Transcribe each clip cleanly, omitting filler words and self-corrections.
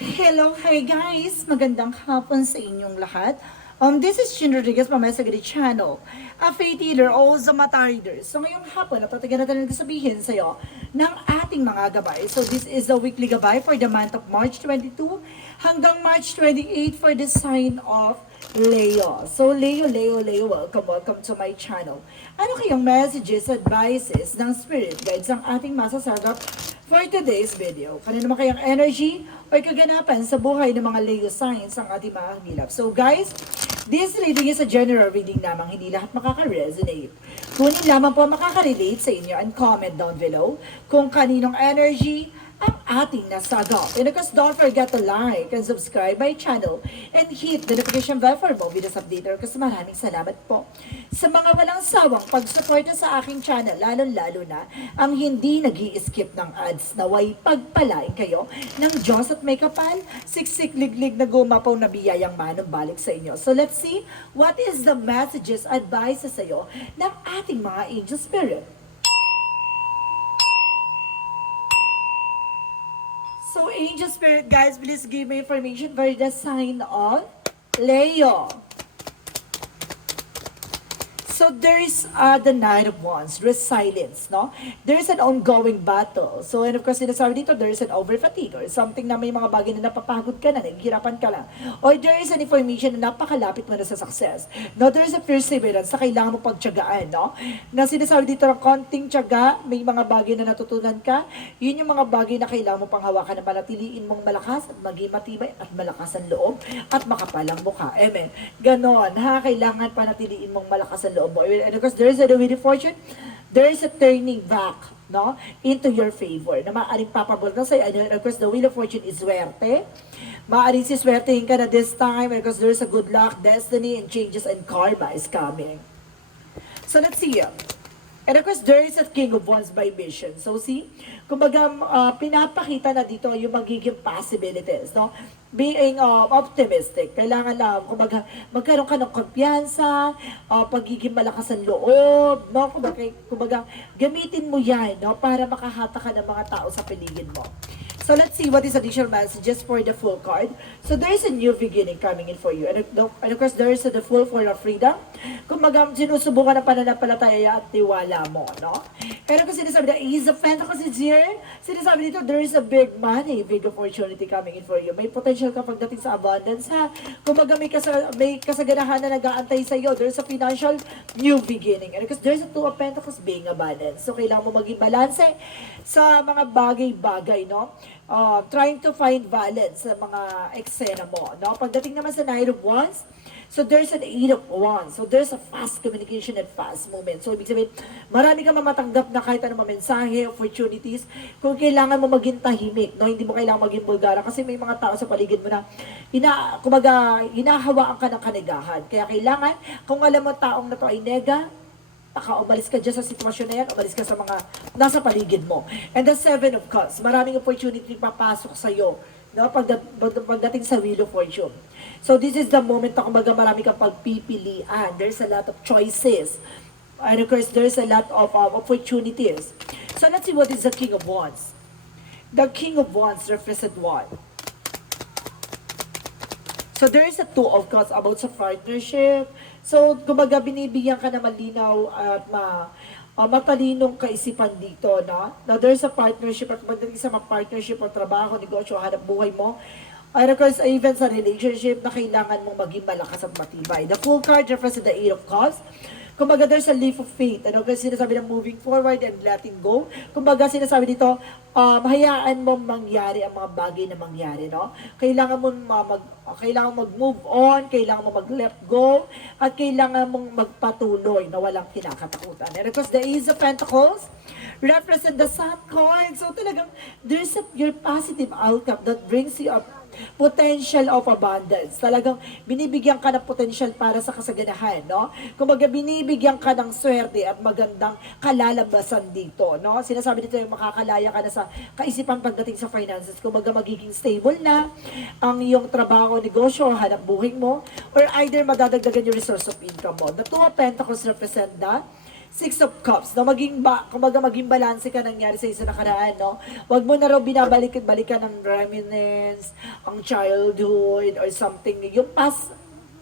Hello, hi guys! Magandang hapon sa inyong lahat. This is Chin Rodriguez, mamaya sa Grid Channel. A faith healer o Zamata reader. So ngayong hapon, natatagan natin sabihin sa iyo ng ating mga gabay. So this is the weekly gabay for the month of March 22 hanggang March 28 for the sign of Leo. So Leo, welcome to my channel. Ano kayong messages, advices ng spirit guides ang ating masasagap for today's video? Kanino naman kayang energy o kaganapan sa buhay ng mga Leo signs ang ating mga hagilap? So guys, this reading is a general reading lamang, hindi lahat makaka-resonate. Kunin lamang po makaka-relate sa inyo and comment down below kung kaninong energy ang ating nasagaw. And of course, don't forget to like and subscribe my channel and hit the notification bell for more videos updater kasi maraming salamat po sa mga walang sawang pagsuporta sa aking channel, lalo-lalo na ang hindi nag-i-skip ng ads. Naway pagpalain kayo ng Diyos at may kapal, siksik liglig na gumapaw na biyayang manong balik sa inyo. So let's see what is the messages, advices sa iyo ng ating mga angel spirit. So, angel spirit guys, please give me information for the sign of Leo. So there's the Knight of Wands, resilience, no? There's an ongoing battle. So, and of course, sinasabi dito, there's an over-fatigue or something na may mga bagay na napapagod ka na, naghihirapan ka lang. Or there is an information na napakalapit mo na sa success. No, there is a perseverance na kailangan mo pagtiyagaan, no? Na sinasabi dito ng konting tiyaga, may mga bagay na natutunan ka, yun yung mga bagay na kailangan mo pang hawakan na manatiliin mong malakas at maging matibay at malakas ang loob at makapalang mukha. Amen. Ganon, ha? Kailangan panatiliin mong malakas ang loob. And of course, there is a wheel of fortune, there is a turning back, no, into your favor, na maaaring papabol na sa'yo. And of course, the wheel of fortune is swerte. Maaaring siswertehin ka na this time, and of course, there is a good luck, destiny, and changes, and karma is coming. So let's see. And of course, there is a King of Wands by mission. So see, kumbaga, pinapakita na dito yung magiging possibilities, no? Being optimistic. Kailangan lang, kumbaga, magkaroon ka ng kumpiyansa, pagiging malakas ang loob, no? Kumbaga, gamitin mo yan, no? Para makahata ka ng mga tao sa paligid mo. So let's see what is additional messages for the full card. So there is a new beginning coming in for you. And of course, there is the full for of freedom. Kumbaga, sinusubukan ng pananampalataya at tiwala mo, no? Pero kung sinasabi na, Ace of Pentacles is here, sinasabi dito, there is a big money, big opportunity coming in for you. May potential ka pagdating sa abundance, ha? Kumbaga, may kasaganahan na nag-aantay sa iyo. There is a financial new beginning. And because there's a Two of Pentacles being a balance. So, kailangan mo maging balanse sa mga bagay-bagay, no? Trying to find balance sa mga eksena mo, no? Pagdating naman sa Knight of Wands, so there's an Eight of Wands. So there's a fast communication and fast movement. So ibig sabihin, marami kang mamatanggap na kahit anong mensahe, opportunities, kung kailangan mo maging tahimik, no? Hindi mo kailangan maging bulgara kasi may mga tao sa paligid mo na kumbaga, hinahawaan ka ng kanigahan. Kaya kailangan, kung alam mo taong na to ay nega, umalis ka dyan sa sitwasyon na yan, umalis ka sa mga nasa paligid mo. And the Seven of Cups, maraming opportunity papasok sa'yo, no? Pagdating sa Wheel of Fortune. So this is the moment na kumbaga marami kang pagpipilian. There's a lot of choices. And of course, there's a lot of opportunities. So let's see what is the King of Wands. The King of Wands represents what? So there is a Two of Cups about sa partnership. So kumbaga binibigyan ka na malinaw at matalinong kaisipan dito, no? Now there's a partnership at pagdating sa partnership o trabaho, negosyo, hanap buhay mo. And of course, even sa relationship na kailangan mong maging malakas at matibay. The full card represents the Eight of Cups. Kumbaga, there's a leap of faith. Ano kasi sinasabi ng moving forward and letting go. Kumbaga, sinasabi dito, hayaan mo mangyari ang mga bagay na mangyari, no? Kailangan mo mag-move on, kailangan mo mag-let go, at kailangan mong magpatuloy na walang kinakatakutan. And of course, the Ace of Pentacles represent the Sun card. So talagang, there's your positive outcome that brings you up potential of abundance. Talagang binibigyan ka ng potential para sa kasaganahan, no? Kumbaga binibigyan ka ng swerte at magandang kalalabasan dito, no? Sinasabi dito yung makakalaya ka na sa kaisipan pagdating sa finances. Kumbaga magiging stable na ang iyong trabaho, negosyo, hanap buhay mo, or either madadagdagan yung resource of income mo. The Two of Pentacles represent the Six of Cups, no? Kumbaga maging balanse ka nangyari sa isa nakaraan, no? Huwag mo na raw binabalik-balikan ng reminiscence, ang childhood, or something, yung past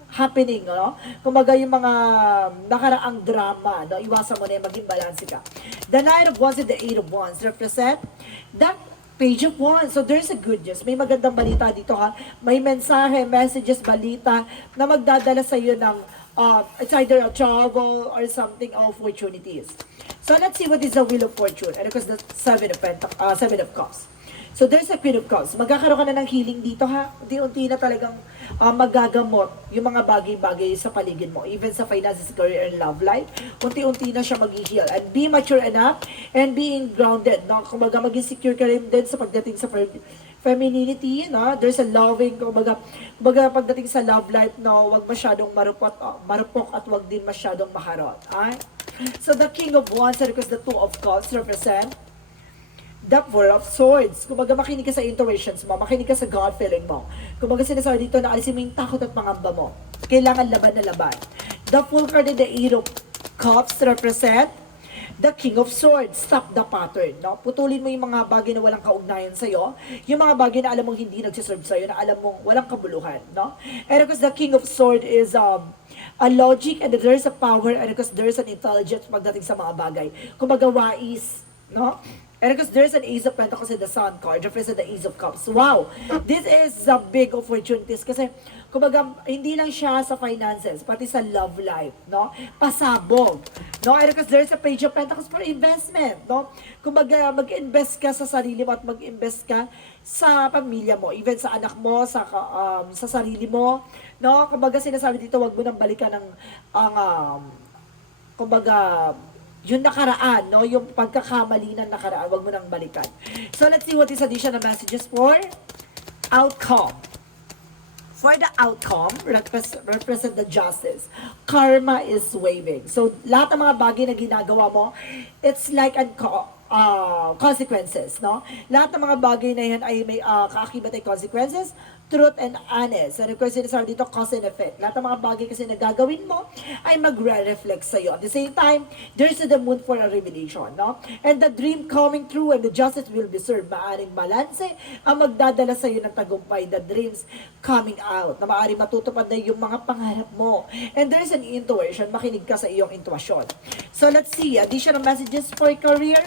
happening, no? Kumbaga yung mga nakaraang drama, no? Iwasan mo na yung maging balanse ka. The Nine of Wands and the Eight of Wands represent the Page of Wands. So there's a good news. May magandang balita dito ha. May mensahe, messages, balita na magdadala sa iyo ng it's either a travel or something of opportunities. So let's see what is the Wheel of Fortune. And of course, the Seven of Cups. So there's a Queen of Cups. Magkakaroon ka na ng healing dito ha. Unti-unti na talagang magagamot yung mga bagay-bagay sa paligid mo. Even sa finances, career, and love life. Unti-unti na siya mag-heal. And be mature enough and being grounded. No? Kumbaga maging secure ka rin din sa pagdating sa femininity. No? There's a loving, kumbaga pagdating sa love life, no, wag masyadong marupok at wag din masyadong maharot. So the King of Wands and because the Two of Cups represent the Four of Swords. Kumbaga makinig ka sa intuitions mo, makinig ka sa God feeling mo. Kumbaga sinasabi dito na alisin mo yung takot at pangamba mo. Kailangan laban na laban. The Fool card and the Eight of Cups represent the King of Swords. Stop the pattern. No? Putulin mo yung mga bagay na walang kaugnayan sa'yo. Yung mga bagay na alam mong hindi nagsiserve sa'yo, na alam mong walang kabuluhan. No? And of course, the King of Swords is a logic and there's a power and of course, there's an intelligence pagdating sa mga bagay. Kumbaga wais. No? And because there's an Ace of Pentacles in the Sun card, represent the Ace of Cups. Wow! This is a big opportunities kasi, kumbaga, hindi lang siya sa finances, pati sa love life, no? Pasabog, no? And because there's a Page of Pentacles for investment, no? Kumbaga, mag-invest ka sa sarili mo at mag-invest ka sa pamilya mo, even sa anak mo, sa sarili mo, no? Kumbaga, sinasabi dito, wag mo nang balikan kumbaga, yung nakaraan, no? Yung pagkakamali ng nakaraan, wag mo nang balikan. So, let's see what is additional messages for outcome. For the outcome, represent the justice. Karma is waving. So, lahat ng mga bagay na ginagawa mo, it's like consequences, no? Lahat ng mga bagay na yan ay may kaakibat ay consequences, truth and honest. And of course, sinasabi dito, cause and effect. Lahat ng mga bagay kasi na gagawin mo ay magre-reflect sa'yo. At the same time, there's the moon for a revelation, no? And the dream coming true and the justice will be served. Maaring balanse ang magdadala sa'yo ng tagumpay. The dreams coming out. Na maaring matutupad na yung mga pangarap mo. And there's an intuition. Makinig ka sa iyong intuition. So let's see. Additional messages for career.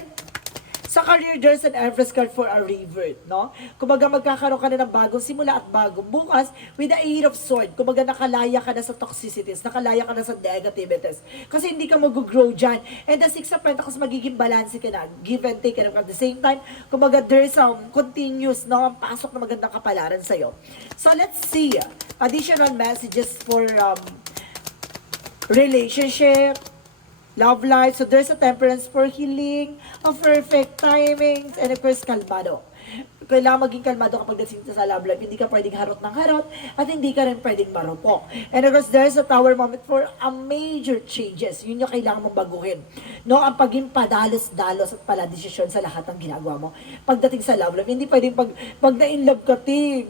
Sa career, there's an Empress card for a revert, no? Kumbaga, magkakaroon ka na ng bagong simula at bagong bukas with the Eight of Swords. Kumbaga, nakalaya ka na sa toxicities, nakalaya ka na sa negativities. Kasi hindi ka mag-grow dyan. And the Six of Pentacles, magiging balance ka na. Give and take. And at the same time, kumbaga, there's continuous, no? Pasok na magandang kapalaran sa'yo. So, let's see. Additional messages for relationship, love life. So there's a temperance for healing, a perfect timings, and of course, kalmado. Kailangan maging kalmado kapag dating sa love life. Hindi ka pwedeng harot ng harot at hindi ka rin pwedeng marupok. And of course, there's a tower moment for a major changes. Yun yung kailangan mong baguhin. No, ang paging padalos-dalos at paladesisyon sa lahat ng ginagawa mo. Pagdating sa love life, hindi pwedeng pag na-inlove ka,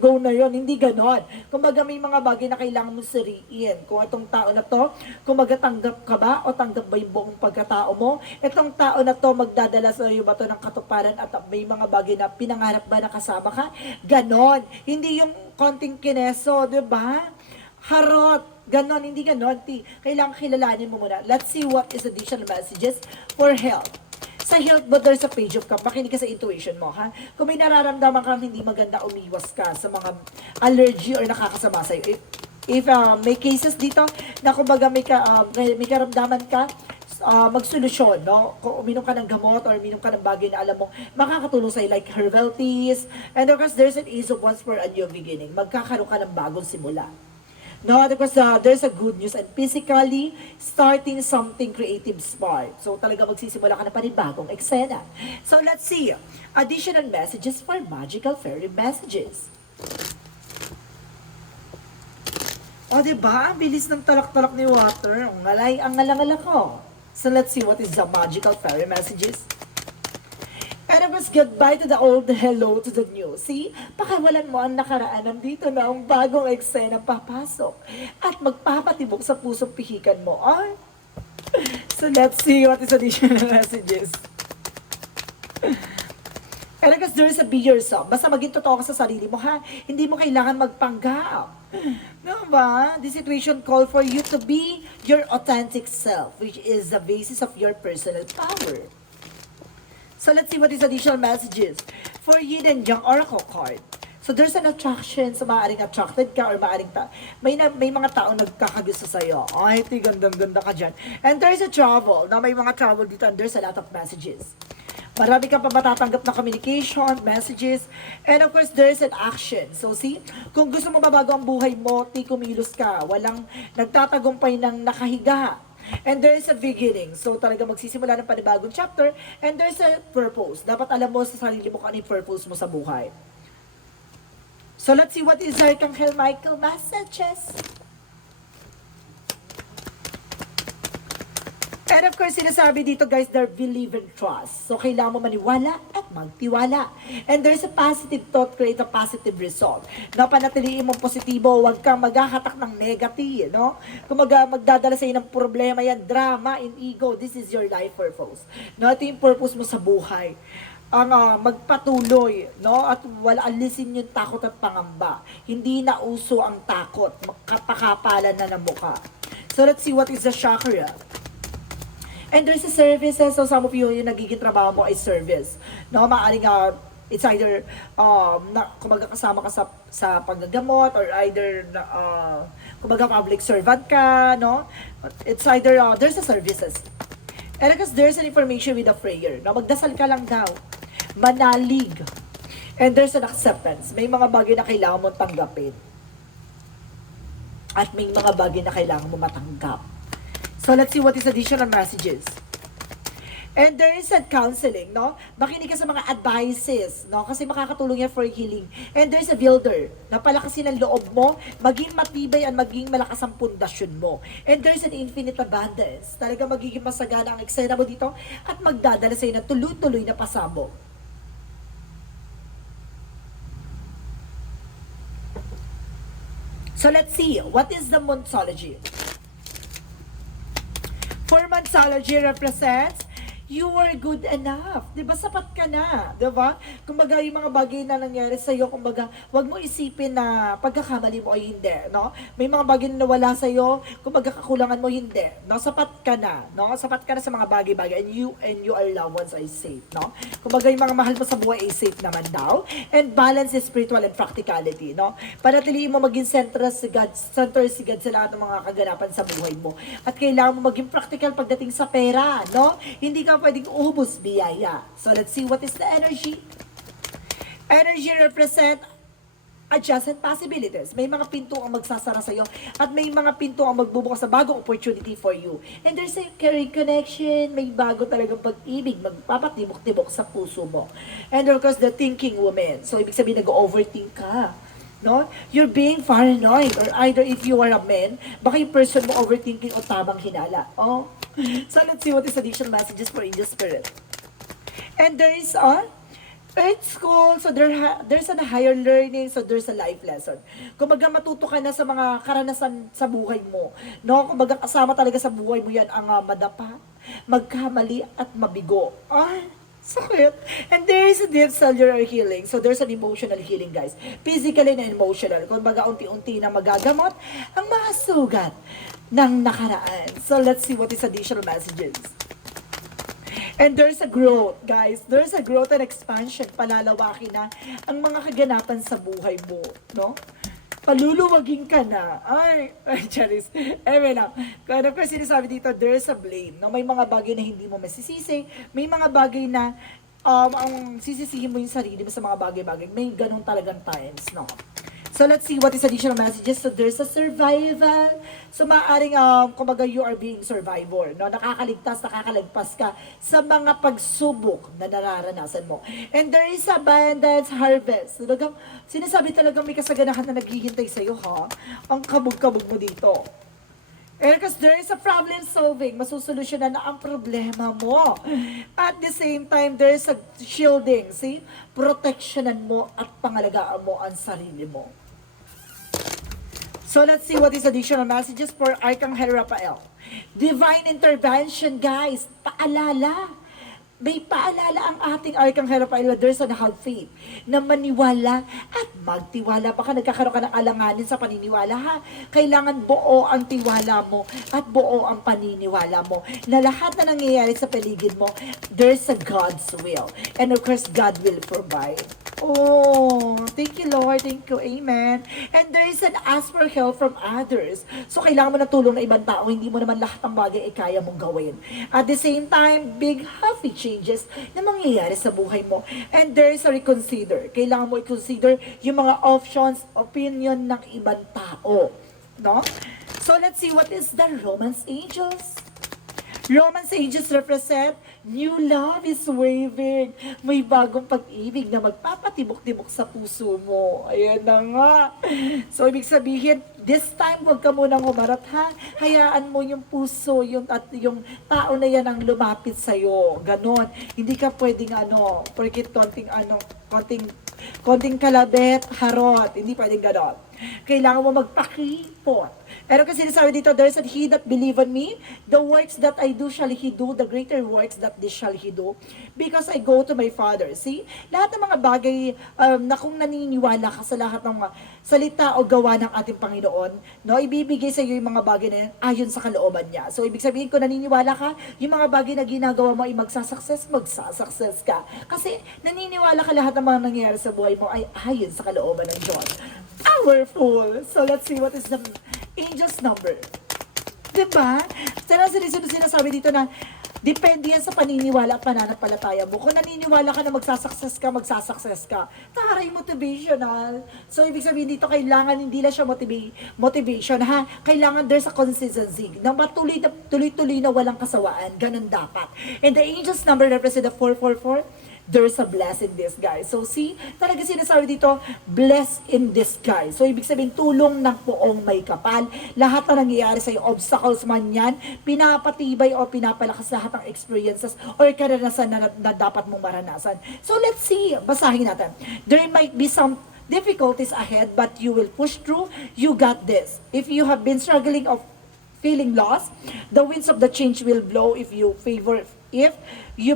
go na yon. Hindi ganon. Kumbaga may mga bagay na kailangan mong suriin. Kung itong tao na to, kumbaga tanggap ka ba o tanggap ba yung buong pagkatao mo? Itong tao na to, magdadala sa iyo ba to ng katuparan at may mga bagay na pinangarap ba na kasama ka? Ganon. Hindi yung konting kineso, di ba? Harot. Ganon, hindi ganon. Kailangan kilalanin mo muna. Let's see what is additional messages for health. Sa health, but there's a Page of Cups. Makinig ka sa intuition mo, ha? Kung may nararamdaman kang hindi maganda, umiwas ka sa mga allergy or nakakasama sa'yo. If may cases dito na kumbaga may karamdaman ka, magsolusyon, no? Kung uminom ka ng gamot or uminom ka ng bagay na alam mo, makakatulong sa'yo like herbal teas. And of course, there's an Ace of Wands for a new beginning. Magkakaroon ka ng bagong simula. No, because there's a good news and physically starting something creative spark. So talaga magsisimula ka na panibagong eksena. So let's see. Additional messages for magical fairy messages. O, diba? Ang bilis ng talak-talak ni water. Ang ngalang-ngala ko. So let's see what is the magical fairy messages. And it was goodbye to the old, hello to the new. See? Pakawalan mo ang nakaraan. Nandito na ang bagong eksena papasok. At magpapatibok sa pusong pihikan mo. So let's see what is additional messages. And because there is a be yourself. Basta maging totoo ka sa sarili mo, ha? Hindi mo kailangan magpanggap. No ba? This situation call for you to be your authentic self, which is the basis of your personal power. So let's see what is additional messages for Yin and Yang Oracle card. So there's an attraction, so maaaring attracted ka or maaaring may mga tao nagkakagusto sa'yo. Ay, gandang-ganda ka dyan. And there's a travel. Now may mga travel dito and there's a lot of messages. Marami ka pa matatanggap na communication, messages, and of course, there's an action. So see, kung gusto mo mabago ang buhay mo, kumilos ka. Walang nagtatagumpay ng nakahiga. And there is a beginning. So talaga magsisimula ng panibagong chapter, and there's a purpose. Dapat alam mo sa sarili mo kung ano yung purpose mo sa buhay. So let's see what is Archangel Michael messages. And of course, sinasabi dito guys, they're believe and trust. So kailangan mo maniwala at magtiwala. And there's a positive thought, create a positive result. Napanatiliin mong positibo, huwag kang maghahatak ng negative, no? Kung magdadala sa'yo ng problema yan, drama and ego, this is your life purpose. No, ito yung purpose mo sa buhay. Ang magpatuloy, no? At wala alisin yung takot at pangamba. Hindi na uso ang takot, kapakapalan na ng mukha. So let's see what is the chakra. And there's a services, so some of you, yung nagiging trabaho mo ay service. No, maaaring it's either kumbaga kasama ka sa paggagamot or either kumbaga public servant ka, no? It's either there's a services. And because there's an information with a prayer. No, magdasal ka lang daw. Manalig. And there's an acceptance. May mga bagay na kailangan mo tanggapin. At may mga bagay na kailangan mo matanggap. So let's see what is additional messages. And there is a counseling, no? Makinig ka sa mga advices, no? Kasi makakatulong yan for healing. And there's a builder. Napalakasin ang loob mo, maging matibay at maging malakas ang pundasyon mo. And there's an infinite abundance. Talaga magiging masagana ang eksena mo dito at magdadala sa'yo ng tuloy-tuloy na pasabog. So let's see, what is the Monsology? For Monsology represents, you are good enough. Diba? Sapat ka na. Diba? Kumbaga, yung mga bagay na nangyari sa'yo, kumbaga, wag mo isipin na pagkakamali mo ay hindi. No? May mga bagay na nawala sa'yo, kumbaga, kakulangan mo hindi. No? Sapat ka na. No? Sapat ka na sa mga bagay-bagay. And you are loved ones ay safe. No? Kumbaga, yung mga mahal mo sa buhay ay safe naman daw. And balance is spiritual and practicality. No? Panatiliin mo maging center si God sa lahat ng mga kaganapan sa buhay mo. At kailangan mo maging practical pagdating sa pera. No? Hindi ka pwedeng ubos biyaya. So let's see what is the energy. Energy represent adjacent possibilities. May mga pinto ang magsasara sa iyo at may mga pinto ang magbubukas sa bagong opportunity for you. And there's a career connection. May bago talagang pag-ibig magpapatibok-tibok sa puso mo. And of course, the thinking woman. So ibig sabihin nag-overthink ka. No? You're being paranoid or either if you are a man, baka yung person mo overthinking o tabang hinala. Oh. So let's see what is additional messages for Angel Spirit. And there is a Earth School, so there's a higher learning, so there's a life lesson. Kumbaga matuto ka na sa mga karanasan sa buhay mo. No? Kumbaga kasama talaga sa buhay mo yan ang madapa, magkamali at mabigo. Ay, sakit. And there is a deep cellular healing. So there's an emotional healing, guys. Physically and emotional. Kumbaga unti-unti na magagamot ang mga sugat ng nakaraan. So let's see what is additional messages. And there's a growth, guys. There's a growth and expansion. Palalawakin na ang mga kaganapan sa buhay mo, no? Paluluwagin ka na. Ay, Charis. Anyway lang. Kaya ko sinasabi dito, there's a blame. No? May mga bagay na hindi mo masisisi. May mga bagay na ang sisisihin mo yung sarili mo sa mga bagay-bagay. May ganun talagang times, no? So let's see what is additional messages. So there's a survival. So maaaring kumbaga you are being survivor, no? Nakakalagpas ka sa mga pagsubok na nararanasan mo. And there is abundance harvest. Talagang sinasabi talagang may kasaganahan na naghihintay sa iyo, ha? Ang kabog-kabog mo dito. And because there is a problem solving, masusolusyonan na ang problema mo. At the same time, there is a shielding, see? Protectionan mo at pangalagaan mo ang sarili mo. So let's see what is additional messages for Archangel Raphael. Divine intervention, guys. Paalala. May paalala ang ating Archangel Raphael, there's an have faith na maniwala at magtiwala. Baka nagkakaroon ka ng alanganin sa paniniwala, ha? Kailangan buo ang tiwala mo at buo ang paniniwala mo na lahat na nangyayari sa paligid mo, there's a God's will. And of course, God will provide. Oh, thank you, Lord. Thank you. Amen. And there is an ask for help from others. So, kailangan mo na tulong ng ibang tao. Hindi mo naman lahat ng bagay ay kaya mong gawin. At the same time, big healthy changes na mangyayari sa buhay mo. And there is a reconsider. Kailangan mo i-consider yung mga options, opinion ng ibang tao. No? So, let's see what is the Romance Angels. Romance Angels represent new love is waving. May bagong pag-ibig na magpapatibok-tibok sa puso mo. Ayan na nga. So, ibig sabihin, this time, huwag ka munang umarat, ha? Hayaan mo yung puso, yung tao na yan ang lumapit sa'yo. Ganon. Hindi ka pwedeng, porkit konting kalabet, harot. Hindi pwedeng ganon. Kailangan mo magpakipot. Pero kasi sinasabi dito, there's a he that believe on me, the works that I do shall he do, the greater works that this shall he do, because I go to my Father. See? Lahat ng mga bagay na kung naniniwala ka sa lahat ng mga salita o gawa ng ating Panginoon, no, ibibigay sa iyo yung mga bagay na yan ayon sa kalooban niya. So, ibig sabihin, kung naniniwala ka, yung mga bagay na ginagawa mo ay magsasucess ka. Kasi naniniwala ka lahat ng mga nangyayari sa buhay mo ay ayon sa kalooban ng Diyos. Powerful! So, let's see what is the angel's number. Diba? Sinasabi dito na depende yan sa paniniwala at pananampalataya mo. Kung naniniwala ka na magsasucess ka. Taray motivational. So, ibig sabihin dito, kailangan hindi lang siya motivation, ha? Kailangan there's a consistency. Na tuloy-tuloy na walang kasawaan. Ganun dapat. And the angel's number represent the 444. There's a blessing in disguise. So see, talaga sinasabi dito, bless in disguise. So ibig sabihin, tulong ng poong may kapal. Lahat na nangyayari sa'yo, obstacles man yan, pinapatibay o pinapalakas lahat ng experiences or karanasan na dapat mong maranasan. So let's see, basahin natin. There might be some difficulties ahead, but you will push through. You got this. If you have been struggling of feeling lost, the winds of the change will blow if you've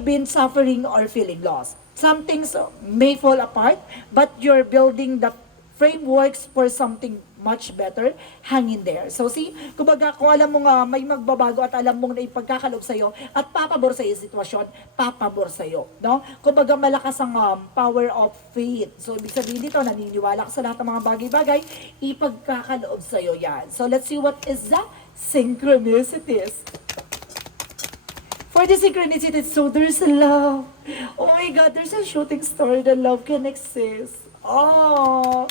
been suffering or feeling lost. Some things may fall apart, but you're building the frameworks for something much better. Hang in there. So see, kumbaga kung alam mo nga may magbabago at alam mong na ipagkakalob sa'yo at papabor sa'yo yung sitwasyon, papabor sa'yo. No? Kumbaga malakas ang power of faith. So ibig sabihin dito, naniniwala ka sa lahat ng mga bagay-bagay, ipagkakaloob sa'yo yan. So let's see what is the synchronicities. For the synchronicities, so there's a love. Oh my God, there's a shooting star that love can exist. Oh,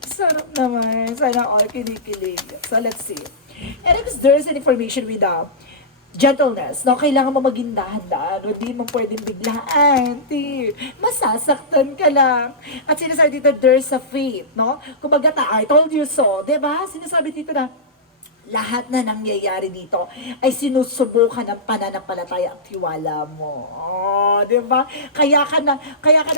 sarap naman. Sana all kinikilig. So let's see. And if there's an information with gentleness, no, kailangan mo maging dahan-dahan. Hindi mo pwedeng biglaan. Masasaktan ka lang. At sinasabi dito, there's a faith, no? Kumbaga, I told you so. Diba? Sinasabi dito na, lahat na nangyayari dito ay sinusubukan ng pananampalataya at tiwala mo. Oh, 'di ba? Kaya ka na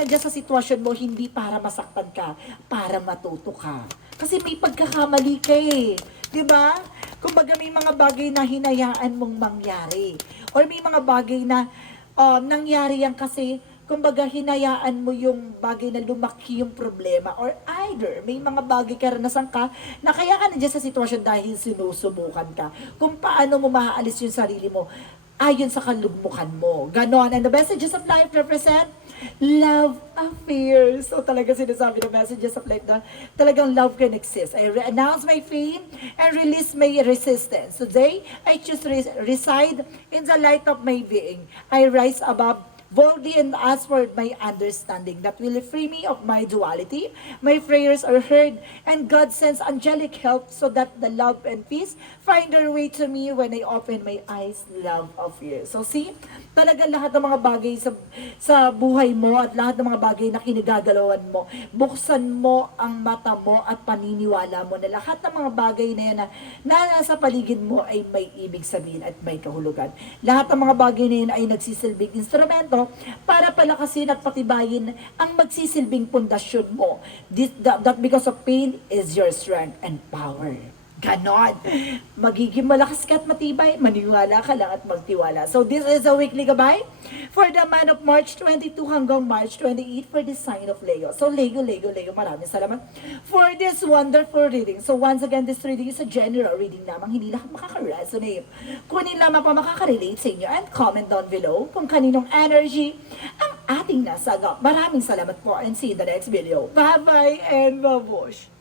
diyan sa sitwasyon mo hindi para masaktan ka, para matuto ka. Kasi may pagkakamali ka eh. 'Di ba? Kumbaga may mga bagay na hinayaan mong mangyari. Or may mga bagay na nangyari yan kasi kumbaga, hinayaan mo yung bagay na lumaki yung problema. Or either, may mga bagay karanasan ka na kaya ka nandiyan sa sitwasyon dahil sinusubukan ka. Kung paano mo maaalis yung sarili mo ayon sa kalugmukan mo. Ganon. And the messages of life represent love affairs. So talaga sinasabi ng messages of life na talagang love can exist. I renounce my pain and release my resistance. Today, I choose to reside in the light of my being. I rise above boldly and ask for my understanding that will free me of my duality. My prayers are heard, and God sends angelic help so that the love and peace find their way to me when I open my eyes, love of fear. So see, talaga lahat ng mga bagay sa buhay mo at lahat ng mga bagay na kinagagalawan mo, buksan mo ang mata mo at paniniwala mo na lahat ng mga bagay na yan na nasa paligid mo ay may ibig sabihin at may kahulugan. Lahat ng mga bagay na yan ay nagsisilbing instrumento para palakasin at patibayin ang magsisilbing pundasyon mo. That because of pain is your strength and power. Ganon. Magiging malakas ka at matibay, maniwala ka lang at magtiwala. So this is a weekly gabay for the month of March 22 hanggang March 28 for the sign of Leo. So Leo, maraming salamat for this wonderful reading. So once again, this reading is a general reading lamang, hindi lahat makaka-resonate. Kunin lamang pa makaka-relate sa inyo and comment down below kung kaninong energy ang ating nasagap. Maraming salamat po and see you in the next video. Bye-bye and babush!